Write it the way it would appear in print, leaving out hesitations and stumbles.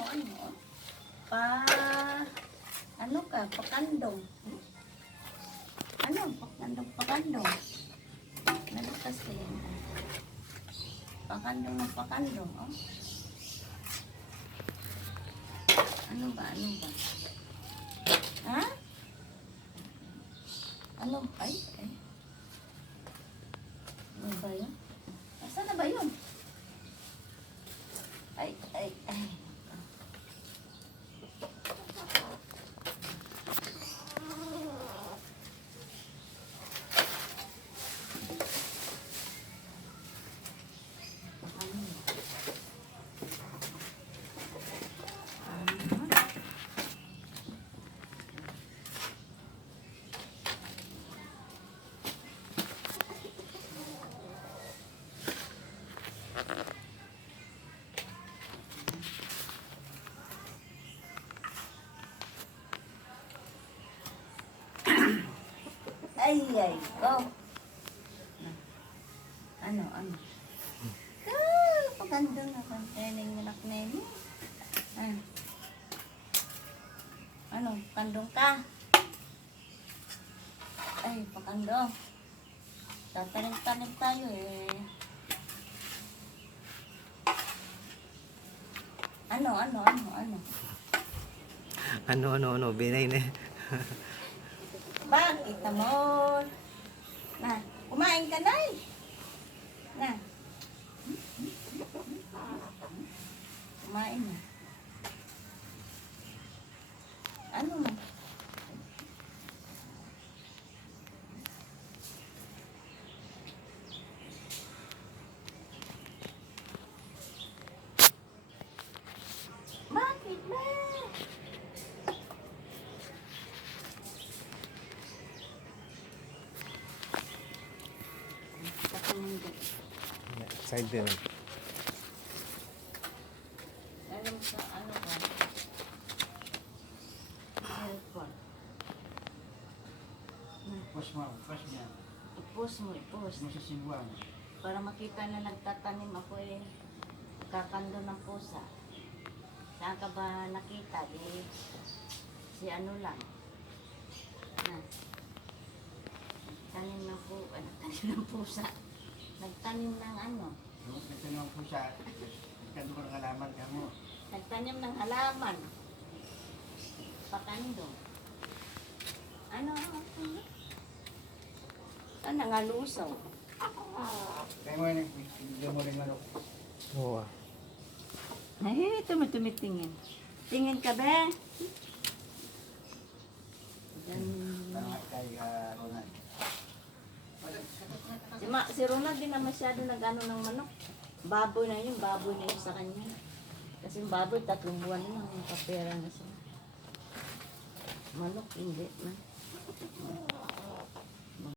ano, oh. Pa, ano ka, pakandong. Ano, pakandong. Nalakas ka yan. Pakandong ng pakandong, oh. Ano ba? Ha? Ano? Ay. Ano ba yun? Saan na ba yun? Ay. Ay, go. Ano? Pagandang na kanteng anak nene. Ano, kandong ka? Ay, pakandong. Tatanim tayo eh. Ano, binay na. Bakit naman? Na, kumain ka na eh. Na. Kumain na. Ano mo? Bakit na? Side din. Alam sa ano ba? Cellphone. Push niya. I-post mo. Mo sa sinuan. Para makita na nagtatanim ako eh. Kakando ng pusa. Saan ka ba nakita? Si ano lang. Na. Nagtanim ng pusa. Nagtanim ng ano? Ito naman po siya. Kando ko ng halaman ka mo. Nagtanim ng halaman. Pakando. Ano? Ano nga lusaw? Kaya mo yun, hindi mo rin manok. Oo. Ay, tumitingin. Tingin ka ba? Parang kay Ronald. Si Ronald din na masyado nag-ano ng manok. Baboy na yun sa kanya. Kasi yung baboy, 3 buwan na kapera na siya. Manok, hindi na.